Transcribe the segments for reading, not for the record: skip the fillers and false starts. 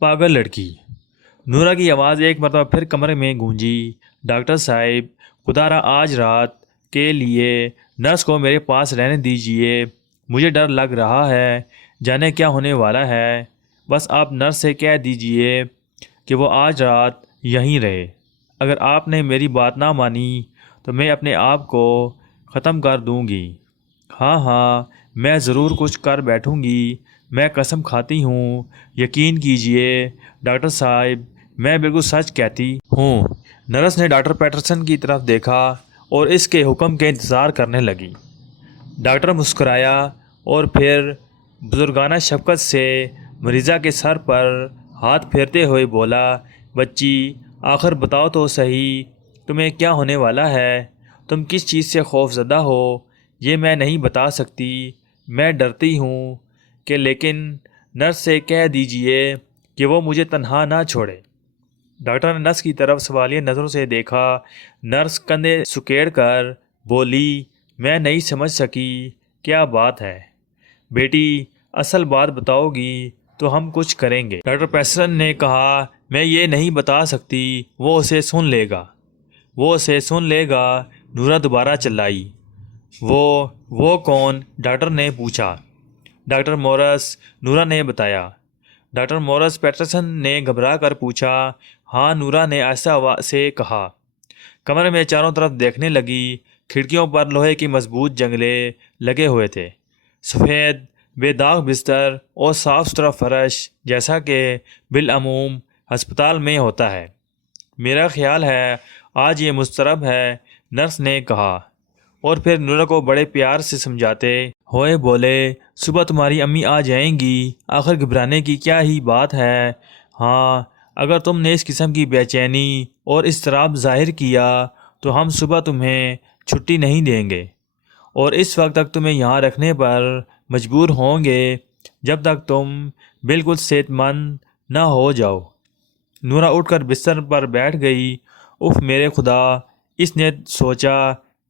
پاگل لڑکی۔ نورا کی آواز ایک مرتبہ پھر کمرے میں گونجی۔ ڈاکٹر صاحب، خدا را آج رات کے لیے نرس کو میرے پاس رہنے دیجیے، مجھے ڈر لگ رہا ہے، جانے کیا ہونے والا ہے۔ بس آپ نرس سے کہہ دیجیے کہ وہ آج رات یہیں رہے۔ اگر آپ نے میری بات نہ مانی تو میں اپنے آپ کو ختم کر دوں گی۔ ہاں ہاں، میں ضرور کچھ کر بیٹھوں گی، میں قسم کھاتی ہوں، یقین کیجئے ڈاکٹر صاحب، میں بالکل سچ کہتی ہوں۔ نرس نے ڈاکٹر پیٹرسن کی طرف دیکھا اور اس کے حکم کے انتظار کرنے لگی۔ ڈاکٹر مسکرایا اور پھر بزرگانہ شفقت سے مریضہ کے سر پر ہاتھ پھیرتے ہوئے بولا، بچی، آخر بتاؤ تو صحیح، تمہیں کیا ہونے والا ہے؟ تم کس چیز سے خوف زدہ ہو؟ یہ میں نہیں بتا سکتی، میں ڈرتی ہوں کہ لیکن نرس سے کہہ دیجئے کہ وہ مجھے تنہا نہ چھوڑے۔ ڈاکٹر نے نرس کی طرف سوالیہ نظروں سے دیکھا۔ نرس کندھے سکیڑ کر بولی، میں نہیں سمجھ سکی، کیا بات ہے؟ بیٹی، اصل بات بتاؤ گی تو ہم کچھ کریں گے۔ ڈاکٹر پیٹرسن نے کہا، میں یہ نہیں بتا سکتی، وہ اسے سن لے گا، وہ اسے سن لے گا۔ نورا دوبارہ چلائی۔ وہ کون؟ ڈاکٹر نے پوچھا۔ ڈاکٹر مورس، نورا نے بتایا۔ ڈاکٹر مورس، پیٹرسن نے گھبرا کر پوچھا۔ ہاں، نورا نے آہستہ آواز سے کہا۔ کمرے میں چاروں طرف دیکھنے لگی۔ کھڑکیوں پر لوہے کی مضبوط جنگلے لگے ہوئے تھے، سفید بے داغ بستر اور صاف ستھرا فرش، جیسا کہ بالعموم ہسپتال میں ہوتا ہے۔ میرا خیال ہے آج یہ مضطرب ہے، نرس نے کہا، اور پھر نورا کو بڑے پیار سے سمجھاتے ہوئے بولے، صبح تمہاری امی آ جائیں گی، آخر گھبرانے کی کیا ہی بات ہے۔ ہاں، اگر تم نے اس قسم کی بے چینی اور اضطراب ظاہر کیا تو ہم صبح تمہیں چھٹی نہیں دیں گے اور اس وقت تک تمہیں یہاں رکھنے پر مجبور ہوں گے جب تک تم بالکل صحت مند نہ ہو جاؤ۔ نورا اٹھ کر بستر پر بیٹھ گئی۔ اف میرے خدا، اس نے سوچا،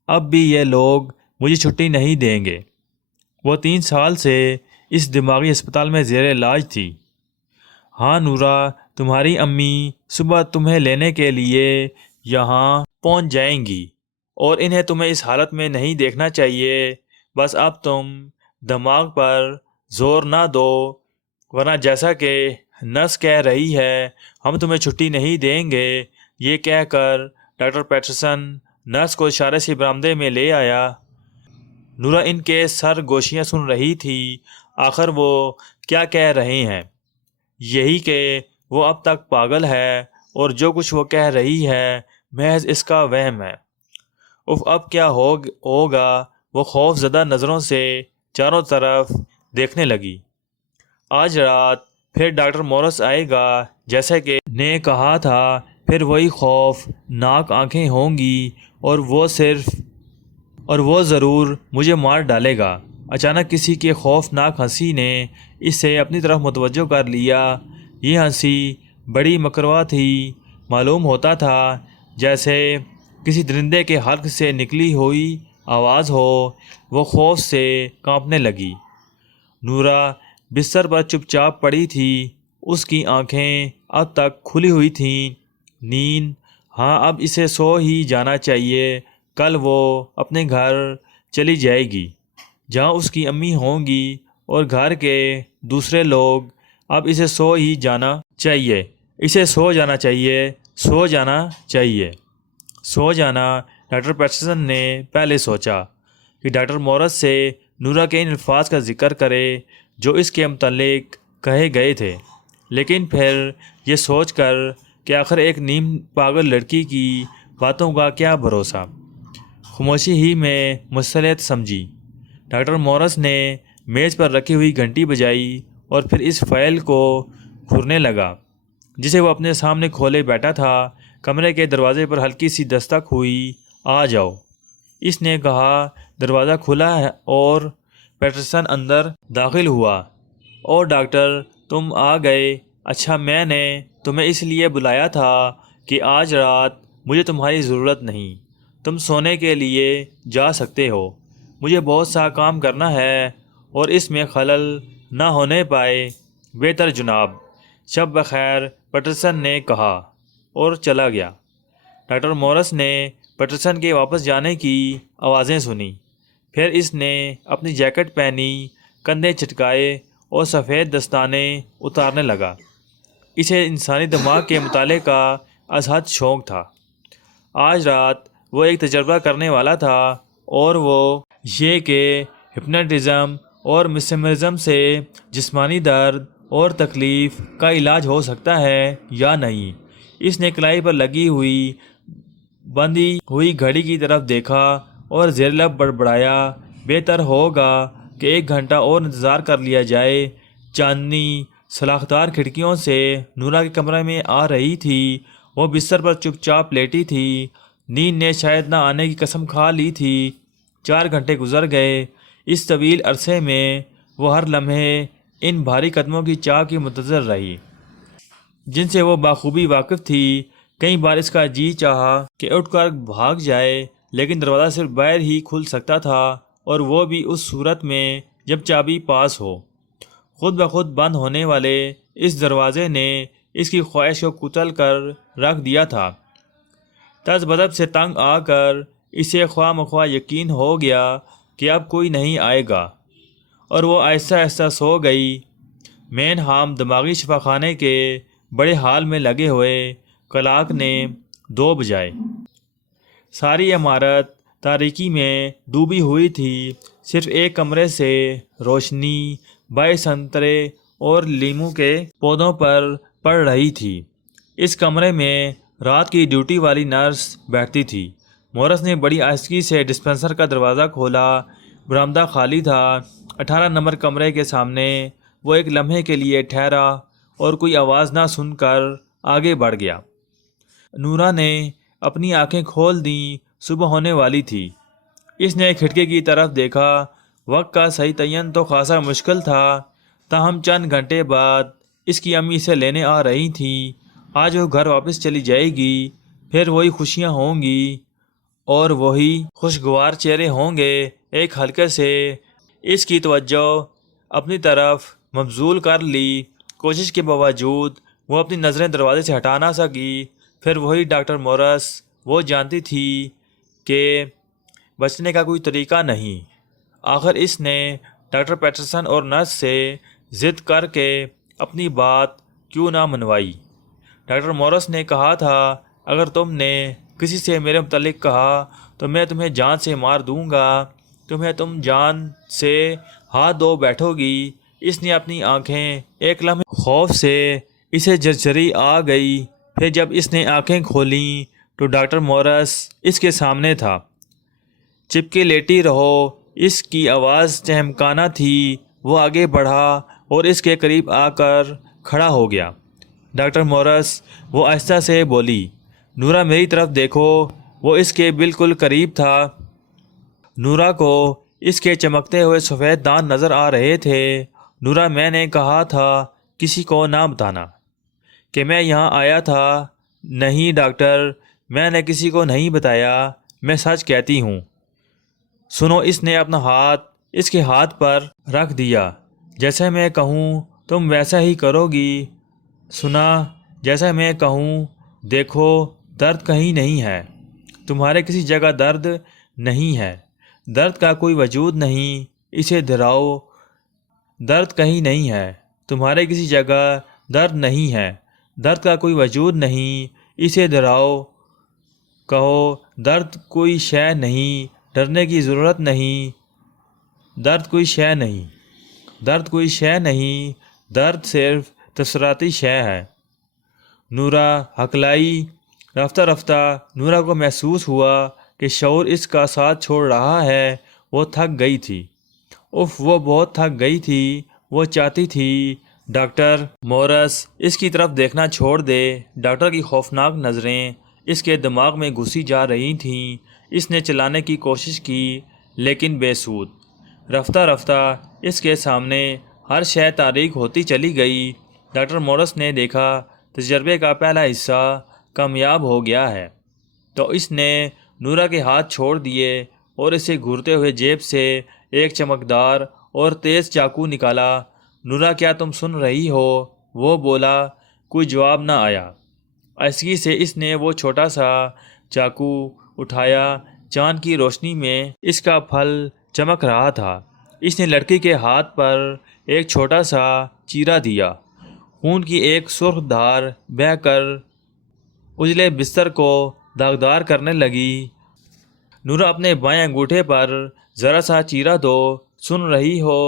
اب بھی یہ لوگ مجھے چھٹی نہیں دیں گے۔ وہ 3 سال سے اس دماغی ہسپتال میں زیر علاج تھی۔ ہاں نورا، تمہاری امی صبح تمہیں لینے کے لیے یہاں پہنچ جائیں گی اور انہیں تمہیں اس حالت میں نہیں دیکھنا چاہیے۔ بس اب تم دماغ پر زور نہ دو، ورنہ جیسا کہ نرس کہہ رہی ہے ہم تمہیں چھٹی نہیں دیں گے۔ یہ کہہ کر ڈاکٹر پیٹرسن نرس کو اشارے سے برآمدے میں لے آیا۔ نورا ان کے سر گوشیاں سن رہی تھی۔ آخر وہ کیا کہہ رہے ہیں؟ یہی کہ وہ اب تک پاگل ہے اور جو کچھ وہ کہہ رہی ہے محض اس کا وہم ہے۔ اب کیا ہوگا؟ وہ خوف زدہ نظروں سے چاروں طرف دیکھنے لگی۔ آج رات پھر ڈاکٹر مورس آئے گا، جیسے کہ نے کہا تھا، پھر وہی خوف ناک آنکھیں ہوں گی اور وہ ضرور مجھے مار ڈالے گا۔ اچانک کسی کے خوفناک ہنسی نے اسے اپنی طرف متوجہ کر لیا۔ یہ ہنسی بڑی مکروا تھی، معلوم ہوتا تھا جیسے کسی درندے کے حلق سے نکلی ہوئی آواز ہو۔ وہ خوف سے کانپنے لگی۔ نورا بستر پر چپ چاپ پڑی تھی، اس کی آنکھیں اب تک کھلی ہوئی تھیں۔ نیند؟ ہاں، اب اسے سو ہی جانا چاہیے۔ کل وہ اپنے گھر چلی جائے گی جہاں اس کی امی ہوں گی اور گھر کے دوسرے لوگ۔ اب اسے سو ہی جانا چاہیے، اسے سو جانا چاہیے، سو جانا چاہیے، سو جانا۔ ڈاکٹر پیٹرسن نے پہلے سوچا کہ ڈاکٹر مورس سے نورا کے ان الفاظ کا ذکر کرے جو اس کے متعلق کہے گئے تھے، لیکن پھر یہ سوچ کر کہ آخر ایک نیم پاگل لڑکی کی باتوں کا کیا بھروسہ، خاموشی ہی میں مصلحت سمجھی۔ ڈاکٹر مورس نے میز پر رکھی ہوئی گھنٹی بجائی اور پھر اس فائل کو گھورنے لگا جسے وہ اپنے سامنے کھولے بیٹھا تھا۔ کمرے کے دروازے پر ہلکی سی دستک ہوئی۔ آ جاؤ، اس نے کہا۔ دروازہ کھلا ہے اور پیٹرسن اندر داخل ہوا۔ اور ڈاکٹر، تم آ گئے؟ اچھا، میں نے تمہیں اس لیے بلایا تھا کہ آج رات مجھے تمہاری ضرورت نہیں، تم سونے کے لیے جا سکتے ہو۔ مجھے بہت سا کام کرنا ہے اور اس میں خلل نہ ہونے پائے۔ بہتر جناب، شب بخیر، پیٹرسن نے کہا اور چلا گیا۔ ڈاکٹر مورس نے پیٹرسن کے واپس جانے کی آوازیں سنی۔ پھر اس نے اپنی جیکٹ پہنی، کندھے چٹکائے اور سفید دستانے اتارنے لگا۔ اسے انسانی دماغ کے مطالعے کا از حد شوق تھا۔ آج رات وہ ایک تجربہ کرنے والا تھا، اور وہ یہ کہ ہپناٹزم اور میسمرزم سے جسمانی درد اور تکلیف کا علاج ہو سکتا ہے یا نہیں۔ اس نے کلائی پر لگی ہوئی بندھی ہوئی گھڑی کی طرف دیکھا اور زیر لب بڑبڑایا، بہتر ہوگا کہ 1 گھنٹہ اور انتظار کر لیا جائے۔ چاندنی سلاخدار کھڑکیوں سے نورا کے کمرے میں آ رہی تھی۔ وہ بستر پر چپ چاپ لیٹی تھی۔ نیند نے شاید نہ آنے کی قسم کھا لی تھی۔ 4 گھنٹے گزر گئے۔ اس طویل عرصے میں وہ ہر لمحے ان بھاری قدموں کی چاہ کی منتظر رہی، جن سے وہ بخوبی واقف تھی۔ کئی بار اس کا جی چاہا کہ اٹھ کر بھاگ جائے، لیکن دروازہ صرف باہر ہی کھل سکتا تھا، اور وہ بھی اس صورت میں جب چابی پاس ہو۔ خود بخود بند ہونے والے اس دروازے نے اس کی خواہش کو کچل کر رکھ دیا تھا۔ تذ بدب سے تنگ آ کر اسے خواہ مخواہ یقین ہو گیا کہ اب کوئی نہیں آئے گا، اور وہ آہستہ آہستہ سو گئی۔ مین ہام دماغی شفا خانے کے بڑے ہال میں لگے ہوئے کلاک نے 2 بجائے۔ ساری عمارت تاریکی میں ڈوبی ہوئی تھی۔ صرف ایک کمرے سے روشنی بائے سنترے اور لیموں کے پودوں پر پڑ رہی تھی۔ اس کمرے میں رات کی ڈیوٹی والی نرس بیٹھتی تھی۔ مورس نے بڑی آہستگی سے ڈسپنسر کا دروازہ کھولا۔ برآمدہ خالی تھا۔ 18 نمبر کمرے کے سامنے وہ ایک لمحے کے لیے ٹھہرا اور کوئی آواز نہ سن کر آگے بڑھ گیا۔ نورا نے اپنی آنکھیں کھول دیں۔ صبح ہونے والی تھی۔ اس نے کھڑکی کی طرف دیکھا۔ وقت کا صحیح تعین تو خاصا مشکل تھا، تاہم چند گھنٹے بعد اس کی امی اسے لینے آ رہی تھیں۔ آج وہ گھر واپس چلی جائے گی، پھر وہی خوشیاں ہوں گی اور وہی خوشگوار چہرے ہوں گے۔ ایک ہلکے سے اس کی توجہ اپنی طرف مبذول کر لی۔ کوشش کے باوجود وہ اپنی نظریں دروازے سے ہٹا نہ سکی۔ پھر وہی ڈاکٹر مورس۔ وہ جانتی تھی کہ بچنے کا کوئی طریقہ نہیں۔ آخر اس نے ڈاکٹر پیٹرسن اور نرس سے ضد کر کے اپنی بات کیوں نہ منوائی۔ ڈاکٹر مورس نے کہا تھا، اگر تم نے کسی سے میرے متعلق کہا تو میں تمہیں جان سے مار دوں گا۔ تم جان سے ہاتھ دھو بیٹھو گی۔ اس نے اپنی آنکھیں ایک لمحے خوف سے اسے جھرجھری آ گئی۔ پھر جب اس نے آنکھیں کھولیں تو ڈاکٹر مورس اس کے سامنے تھا۔ چپکے لیٹی رہو۔ اس کی آواز چہمکانہ تھی۔ وہ آگے بڑھا اور اس کے قریب آ کر کھڑا ہو گیا۔ ڈاکٹر مورس، وہ آہستہ سے بولی، نورا میری طرف دیکھو۔ وہ اس کے بالکل قریب تھا۔ نورا کو اس کے چمکتے ہوئے سفید دانت نظر آ رہے تھے۔ نورا، میں نے کہا تھا کسی کو نہ بتانا کہ میں یہاں آیا تھا۔ نہیں ڈاکٹر، میں نے کسی کو نہیں بتایا، میں سچ کہتی ہوں۔ سنو، اس نے اپنا ہاتھ اس کے ہاتھ پر رکھ دیا۔ جیسا میں کہوں تم ویسا ہی کرو گی۔ سنا، جیسا میں کہوں۔ دیکھو، درد کہیں نہیں ہے۔ تمہارے کسی جگہ درد نہیں ہے۔ درد کا کوئی وجود نہیں، اسے دہراؤ۔ درد کہیں نہیں ہے۔ تمہارے کسی جگہ درد نہیں ہے۔ درد کا کوئی وجود نہیں، اسے دہراؤ۔ کہو، درد کوئی شے نہیں، ڈرنے کی ضرورت نہیں۔ درد کوئی شے نہیں۔ درد کوئی شے نہیں۔ درد صرف تصوراتی شے ہے۔ نورا ہکلائی۔ رفتہ رفتہ نورا کو محسوس ہوا کہ شعور اس کا ساتھ چھوڑ رہا ہے۔ وہ تھک گئی تھی۔ وہ بہت تھک گئی تھی۔ وہ چاہتی تھی ڈاکٹر مورس اس کی طرف دیکھنا چھوڑ دے۔ ڈاکٹر کی خوفناک نظریں اس کے دماغ میں گھسی جا رہی تھیں۔ اس نے چلانے کی کوشش کی، لیکن بے سود۔ رفتہ رفتہ اس کے سامنے ہر شے تاریک ہوتی چلی گئی۔ ڈاکٹر مورس نے دیکھا تجربے کا پہلا حصہ کامیاب ہو گیا ہے۔ تو اس نے نورا کے ہاتھ چھوڑ دیے اور اسے گھورتے ہوئے جیب سے ایک چمکدار اور تیز چاقو نکالا۔ نورا، کیا تم سن رہی ہو؟ وہ بولا۔ کوئی جواب نہ آیا۔ آہستگی سے اس نے وہ چھوٹا سا چاقو اٹھایا۔ چاند کی روشنی میں اس کا پھل چمک رہا تھا۔ اس نے لڑکی کے ہاتھ پر ایک چھوٹا سا چیرا دیا۔ خون کی ایک سرخ دھار بہہ کر اجلے بستر کو داغدار کرنے لگی۔ نورا اپنے بائیں انگوٹھے پر ذرا سا چیرا دو۔ سن رہی ہو،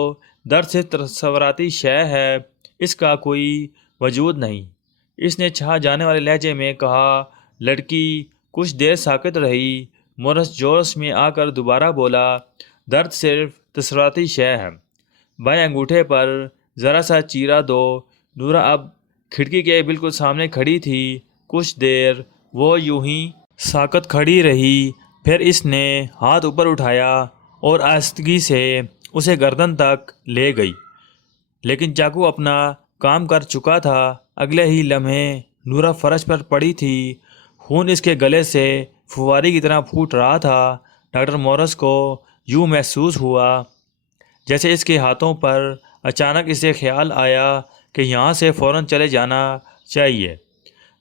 درد صرف تصوراتی شے ہے، اس کا کوئی وجود نہیں۔ اس نے چھا جانے والے لہجے میں کہا۔ لڑکی کچھ دیر ساکت رہی۔ مورس جوش میں آ کر دوبارہ بولا، درد صرف تصوراتی شے ہے، بائیں انگوٹھے پر ذرا سا چیرا دو۔ نورا اب کھڑکی کے بالکل سامنے کھڑی تھی۔ کچھ دیر وہ یوں ہی ساکت کھڑی رہی، پھر اس نے ہاتھ اوپر اٹھایا اور آہستگی سے اسے گردن تک لے گئی، لیکن چاقو اپنا کام کر چکا تھا۔ اگلے ہی لمحے نورا فرش پر پڑی تھی۔ خون اس کے گلے سے فوارے کی طرح پھوٹ رہا تھا۔ ڈاکٹر مورس کو یوں محسوس ہوا جیسے اس کے ہاتھوں پر اچانک اسے خیال آیا کہ یہاں سے فوراً چلے جانا چاہیے۔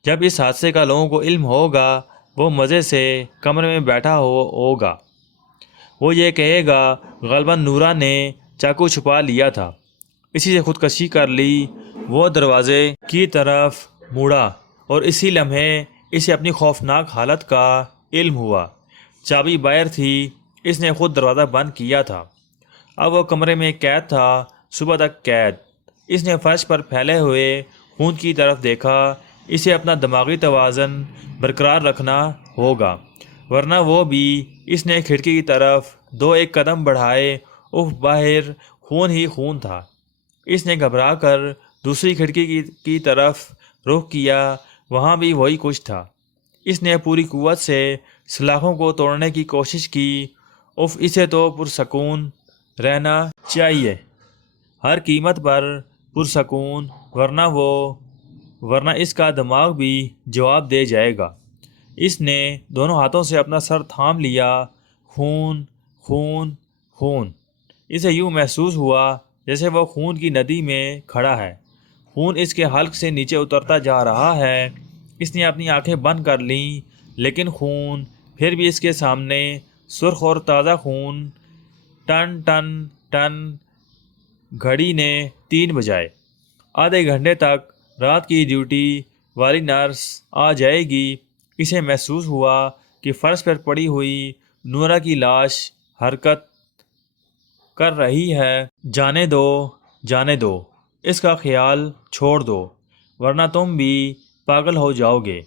جب اس حادثے کا لوگوں کو علم ہوگا، وہ مزے سے کمرے میں بیٹھا ہوگا۔ وہ یہ کہے گا، غالباً نورا نے چاقو چھپا لیا تھا، اسی سے خودکشی کر لی۔ وہ دروازے کی طرف مڑا اور اسی لمحے اسے اپنی خوفناک حالت کا علم ہوا۔ چابی باہر تھی، اس نے خود دروازہ بند کیا تھا۔ اب وہ کمرے میں قید تھا، صبح تک قید۔ اس نے فرش پر پھیلے ہوئے خون کی طرف دیکھا۔ اسے اپنا دماغی توازن برقرار رکھنا ہوگا، ورنہ وہ بھی۔ اس نے کھڑکی کی طرف دو ایک قدم بڑھائے۔ باہر خون ہی خون تھا۔ اس نے گھبرا کر دوسری کھڑکی کی طرف رخ کیا، وہاں بھی وہی کچھ تھا۔ اس نے پوری قوت سے سلاخوں کو توڑنے کی کوشش کی۔ اسے تو پرسکون رہنا چاہیے، ہر قیمت پر پرسکون، ورنہ اس کا دماغ بھی جواب دے جائے گا۔ اس نے دونوں ہاتھوں سے اپنا سر تھام لیا۔ خون خون خون، اسے یوں محسوس ہوا جیسے وہ خون کی ندی میں کھڑا ہے۔ خون اس کے حلق سے نیچے اترتا جا رہا ہے۔ اس نے اپنی آنکھیں بند کر لیں، لیکن خون پھر بھی اس کے سامنے، سرخ اور تازہ خون۔ ٹن ٹن ٹن، گھڑی نے 3 بجائے۔ آدھے گھنٹے تک رات کی ڈیوٹی والی نرس آ جائے گی۔ اسے محسوس ہوا کہ فرش پر پڑی ہوئی نورا کی لاش حرکت کر رہی ہے۔ جانے دو، جانے دو، اس کا خیال چھوڑ دو، ورنہ تم بھی پاگل ہو جاؤ گے۔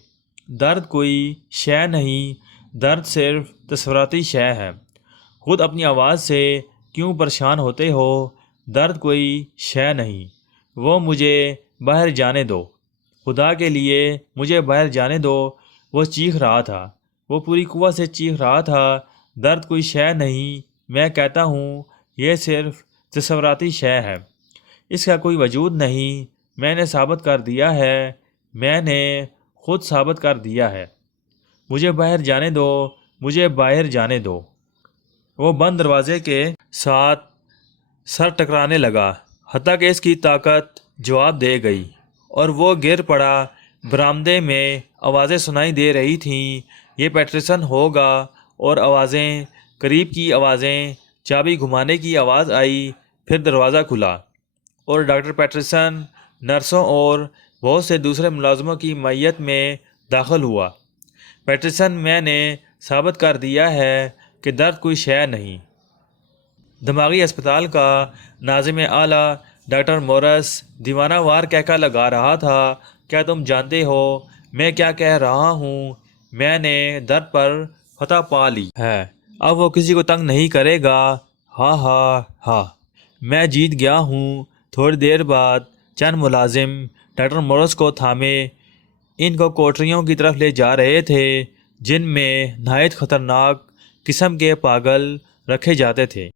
درد کوئی شے نہیں، درد صرف تصوراتی شے ہے۔ خود اپنی آواز سے کیوں پریشان ہوتے ہو؟ درد کوئی شے نہیں۔ وہ مجھے باہر جانے دو، خدا کے لیے مجھے باہر جانے دو۔ وہ چیخ رہا تھا، وہ پوری قوت سے چیخ رہا تھا، درد کوئی شے نہیں، میں کہتا ہوں، یہ صرف تصوراتی شے ہے، اس کا کوئی وجود نہیں۔ میں نے ثابت کر دیا ہے، میں نے خود ثابت کر دیا ہے۔ مجھے باہر جانے دو، مجھے باہر جانے دو۔ وہ بند دروازے کے ساتھ سر ٹکرانے لگا، حتیٰ کہ اس کی طاقت جواب دے گئی، اور وہ گر پڑا۔ برآمدے میں آوازیں سنائی دے رہی تھیں، یہ پیٹرسن ہوگا، اور آوازیں، قریب کی آوازیں۔ چابی گھمانے کی آواز آئی، پھر دروازہ کھلا، اور ڈاکٹر پیٹرسن نرسوں اور بہت سے دوسرے ملازموں کی معیت میں داخل ہوا۔ پیٹرسن، میں نے ثابت کر دیا ہے کہ درد کوئی شے نہیں۔ دماغی اسپتال کا ناظم اعلیٰ ڈاکٹر مورس دیوانہ وار کہکا لگا رہا تھا، کیا تم جانتے ہو میں کیا کہہ رہا ہوں؟ میں نے درد پر فتح پا لی ہے، اب وہ کسی کو تنگ نہیں کرے گا۔ ہاں ہاں ہاں، میں جیت گیا ہوں۔ تھوڑی دیر بعد چند ملازم ڈاکٹر مورس کو تھامے ان کو کوٹریوں کی طرف لے جا رہے تھے، جن میں نہایت خطرناک قسم کے پاگل رکھے جاتے تھے۔